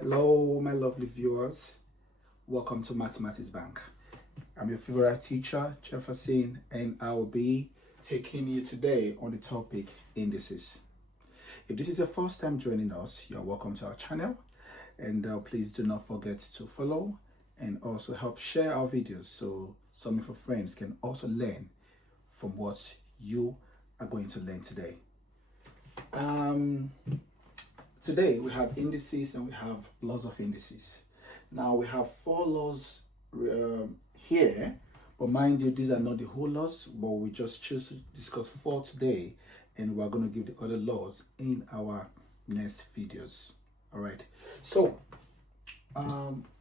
Hello, my lovely viewers. Welcome to Mathematics Bank. I'm your favorite teacher, Jefferson, and I'll be taking you today on the topic indices. If this is your first time joining us, you're welcome to our channel, and please do not forget to follow and also help share our videos so some of your friends can also learn from what you are going to learn today. Today we have indices and we have laws of indices. Now we have 4 laws here, but mind you, these are not the whole laws, but we just choose to discuss 4 today, and we're going to give the other laws in our next videos. All right, so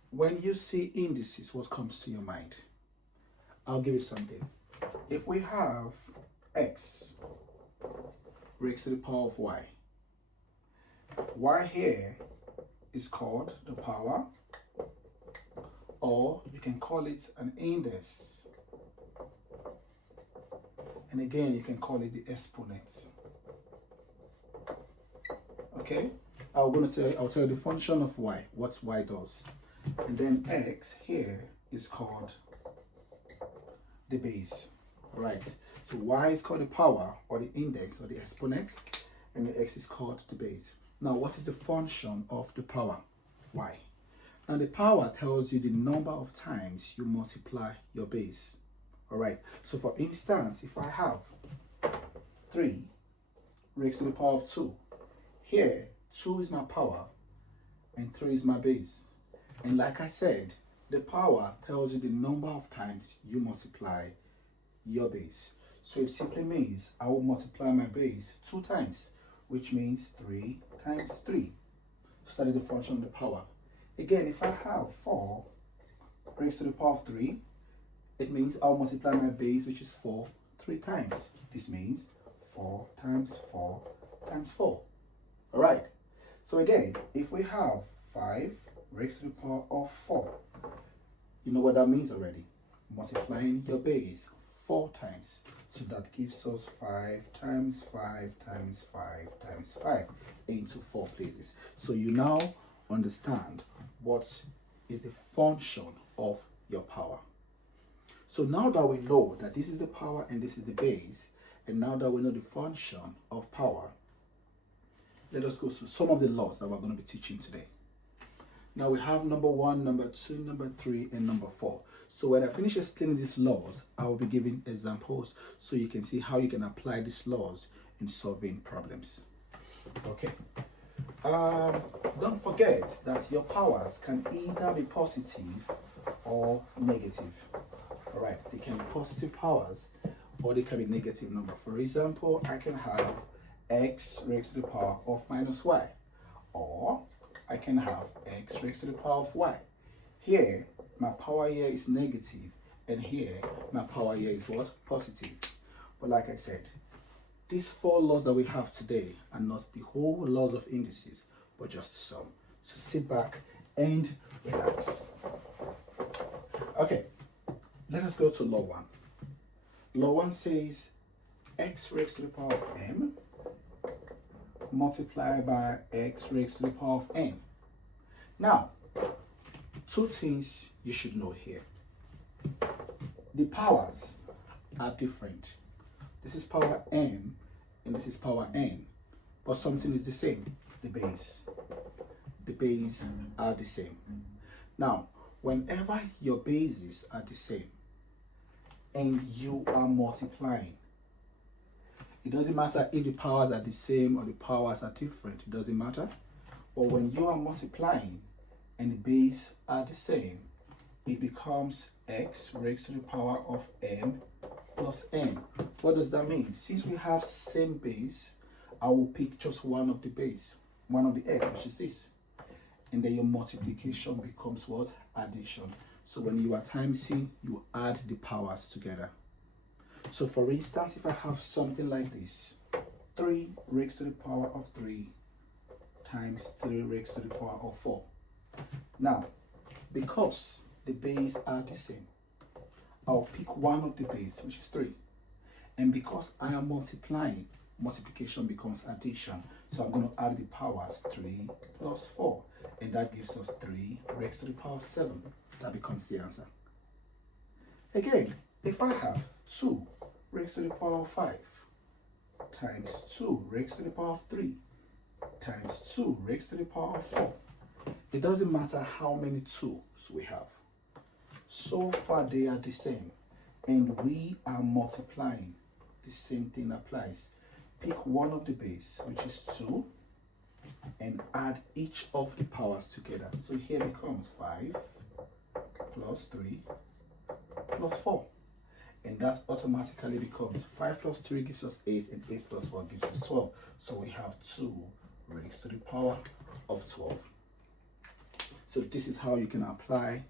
when you see indices, what comes to your mind? I'll give you something. If we have x raised to the power of y, y here is called the power, or you can call it an index, and again you can call it the exponent. Okay, I'll tell you the function of y, what y does, and then x here is called the base. All right, so y is called the power or the index or the exponent, and the x is called the base. Now, what is the function of the power? Y. Now, the power tells you the number of times you multiply your base. All right. So, for instance, if I have 3 raised to the power of 2, here 2 is my power and 3 is my base. And like I said, the power tells you the number of times you multiply your base. So, it simply means I will multiply my base 2 times, which means 3 times 3. So that is the function of the power. Again, if I have 4 raised to the power of 3, it means I'll multiply my base, which is 4, 3 times. This means 4 times 4 times 4. All right. So again, if we have 5 raised to the power of 4, you know what that means already. Multiplying your base 4 times. So that gives us 5 times 5 times 5 times 5 into 4 places. So you now understand what is the function of your power. So now that we know that this is the power and this is the base, and now that we know the function of power, let us go through some of the laws that we're going to be teaching today. Now we have number 1, number 2, number 3, and number 4. So when I finish explaining these laws, I will be giving examples so you can see how you can apply these laws in solving problems. Okay. Don't forget that your powers can either be positive or negative. All right. They can be positive powers or they can be negative number. For example, I can have x raised to the power of minus y, or I can have x raised to the power of y. Here, my power here is negative, and here, my power here is what? Positive. But like I said, these 4 laws that we have today are not the whole laws of indices, but just some. So sit back and relax. Okay, let us go to law 1. Law 1 says x raised to the power of m multiplied by x raised to the power of n. Now, 2 things you should know here. The powers are different. This is power m and this is power n, but something is the same, the base. The bases are the same. Now, whenever your bases are the same and you are multiplying, it doesn't matter if the powers are the same or the powers are different, it doesn't matter. But when you are multiplying and the bases are the same, it becomes x raised to the power of m plus n. What does that mean? Since we have same base, I will pick just one of the base, one of the x, which is this. And then your multiplication becomes what? Addition. So when you are timesing, you add the powers together. So for instance, if I have something like this, 3 raised to the power of 3 times 3 raised to the power of 4. Now, because the bases are the same, I'll pick one of the base, which is 3. And because I am multiplying, multiplication becomes addition. So I'm going to add the powers 3 plus 4. and that gives us 3 raised to the power of 7. That becomes the answer. Again, if I have 2 raised to the power of 5 times 2 raised to the power of 3 times 2 raised to the power of 4, it doesn't matter how many 2's we have. So far they are the same, and we are multiplying. The same thing applies. Pick one of the base, which is 2, and add each of the powers together. So here becomes 5 plus 3 plus 4. And that automatically becomes 5 plus 3 gives us 8, and 8 plus 4 gives us 12. So we have 2 raised to the power of 12. So this is how you can apply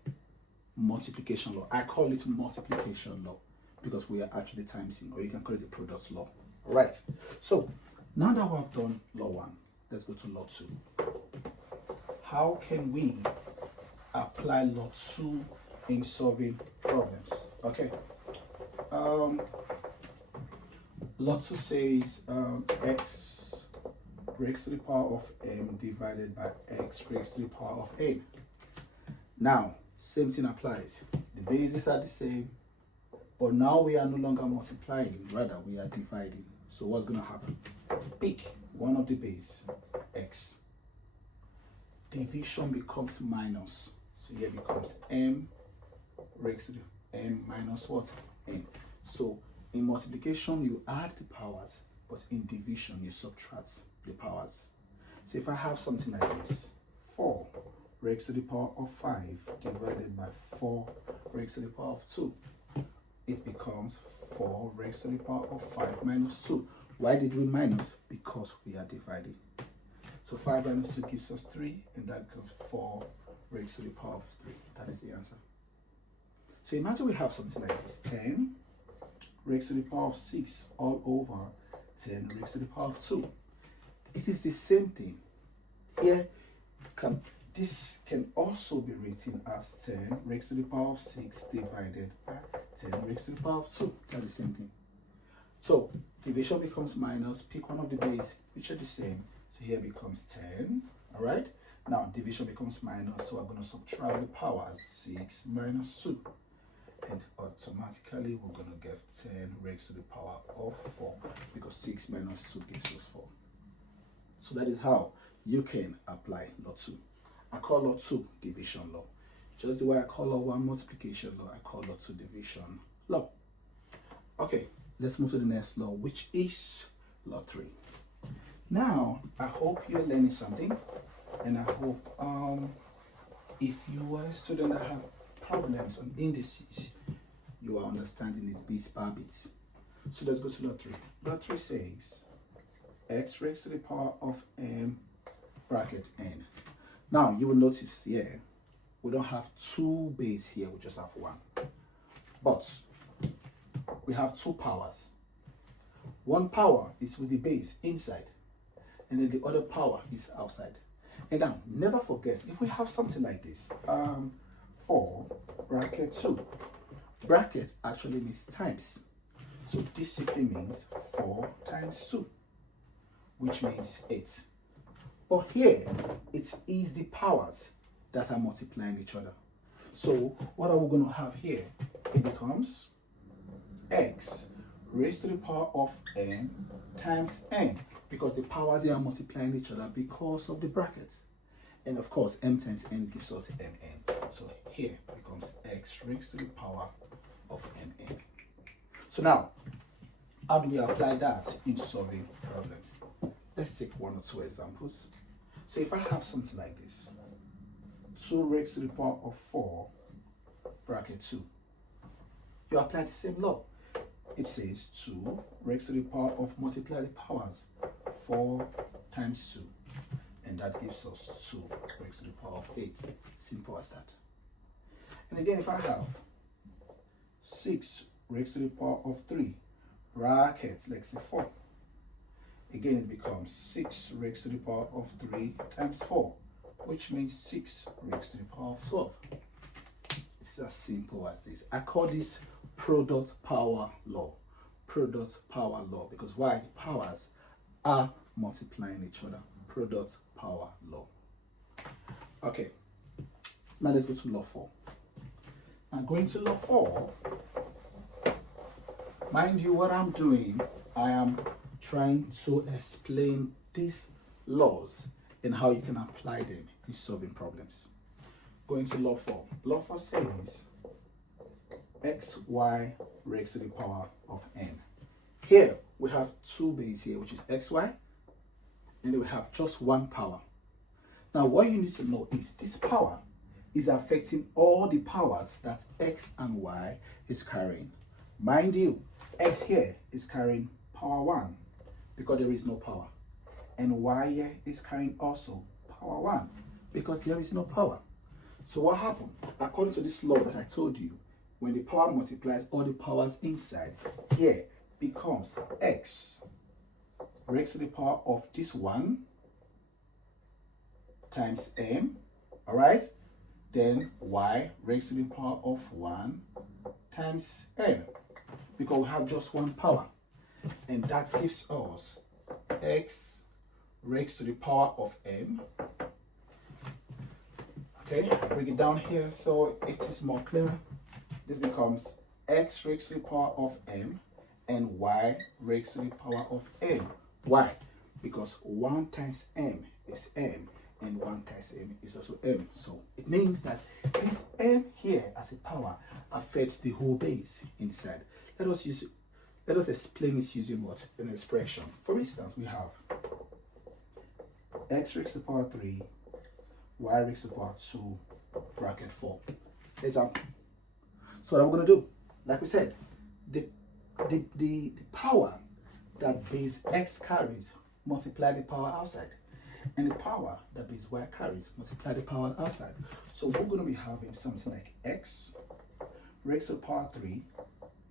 multiplication law. I call it multiplication law because we are actually timesing, or you can call it the product law. All right. So now that we have done law 1, let's go to law 2. How can we apply law 2 in solving problems? Okay. Law 2 says x raised to the power of m divided by x raised to the power of n. Now, same thing applies. The bases are the same, but now we are no longer multiplying, rather we are dividing. So what's going to happen? Pick one of the base, x. Division becomes minus. So here becomes m raised to the m minus what? N. So in multiplication, you add the powers, but in division, you subtract the powers. So if I have something like this, 4 raised to the power of 5 divided by 4 raised to the power of 2, it becomes 4 raised to the power of 5 minus 2. Why did we minus? Because we are dividing. So 5 minus 2 gives us 3, and that becomes 4 raised to the power of 3. That is the answer. So imagine we have something like this, 10 raised to the power of 6 all over 10 raised to the power of 2. It is the same thing. Here, this can also be written as 10 raised to the power of 6 divided by 10 raised to the power of 2. That's the same thing. So division becomes minus. Pick one of the base, which are the same. So here becomes 10. All right. Now division becomes minus, so we're going to subtract the powers. 6 minus 2. And automatically we're going to get 10 raised to the power of 4, because 6 minus 2 gives us 4. So that is how you can apply law 2. I call law 2 division law. Just the way I call law 1 multiplication law, I call law 2 division law. Okay, let's move to the next law, which is law 3. Now, I hope you're learning something, and I hope if you are a student that have problems on indices, you are understanding it bit by bit. So let's go to law 3. Law 3 says x raised to the power of m bracket n. Now you will notice here we don't have 2 base here, we just have 1. But we have 2 powers. One power is with the base inside, and then the other power is outside. And now never forget, if we have something like this, 4 bracket 2. Bracket actually means times. So this simply means 4 times 2, which means 8. But here, it is the powers that are multiplying each other. So what are we going to have here? It becomes x raised to the power of n times n, because the powers here are multiplying each other because of the brackets. And of course, m times n gives us mn. So here becomes x raised to the power of mn. So now, how do we apply that in solving problems? Let's take 1 or 2 examples. So if I have something like this, 2 raised to the power of 4 bracket 2, you apply the same law. It says 2 raised to the power of, multiply the powers, 4 times 2, and that gives us 2 raised to the power of 8. Simple as that. And again, if I have 6 raised to the power of 3 brackets, let's say 4, again it becomes 6 raised to the power of 3 times 4, which means 6 raised to the power of 12. It's as simple as this. I call this product power law. Product power law, because why? The powers are multiplying each other. Product power law. Okay, now let's go to law 4. Now going to law 4, mind you, what I'm doing, I am trying to explain these laws and how you can apply them in solving problems. Going to law 4. Law 4 says xy raised to the power of n. Here we have two bases here, which is xy, and then we have just one power. Now what you need to know is this power is affecting all the powers that x and y is carrying. Mind you, x here is carrying power 1 because there is no power, and y here is carrying also power 1 because there is no power. So what happened? According to this law that I told you, when the power multiplies all the powers inside, here becomes x raised to the power of this 1 times m, all right? Then y raised to the power of 1 times m, because we have just one power, and that gives us x raised to the power of m. Okay, bring it down here so it is more clear. This becomes x raised to the power of m and y raised to the power of m. Why? Because 1 times m is m and 1 times m is also m. So it means that this m here as a power affects the whole base inside. Let us explain this using what? An expression. For instance, we have x raised to the power 3, y raised to the power 2, bracket 4. Example. So what I'm going to do, like we said, the power that base x carries, multiply the power outside, and the power that base y carries, multiply the power outside. So we're going to be having something like x raised to the power 3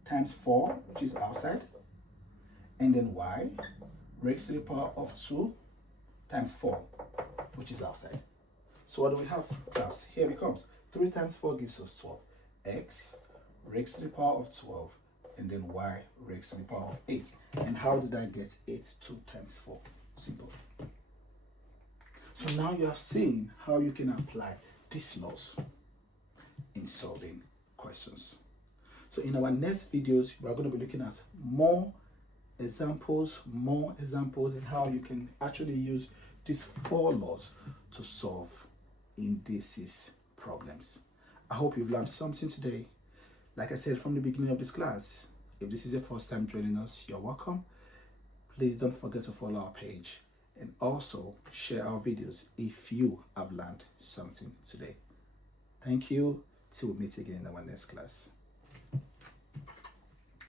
times 4, which is outside, and then y raised to the power of 2 times 4, which is outside. So what do we have? Plus, here it comes. 3 times 4 gives us 12. X raised to the power of 12, and then y raised to the power of 8. And how did I get 8? 2 times 4. Simple. So now you have seen how you can apply these laws in solving questions. So in our next videos, we are going to be looking at more examples, and how you can actually use these 4 laws to solve indices problems. I hope you've learned something today. Like I said from the beginning of this class, if this is your first time joining us, you're welcome. Please don't forget to follow our page and also share our videos if you have learned something today. Thank you. Till we meet again in our next class.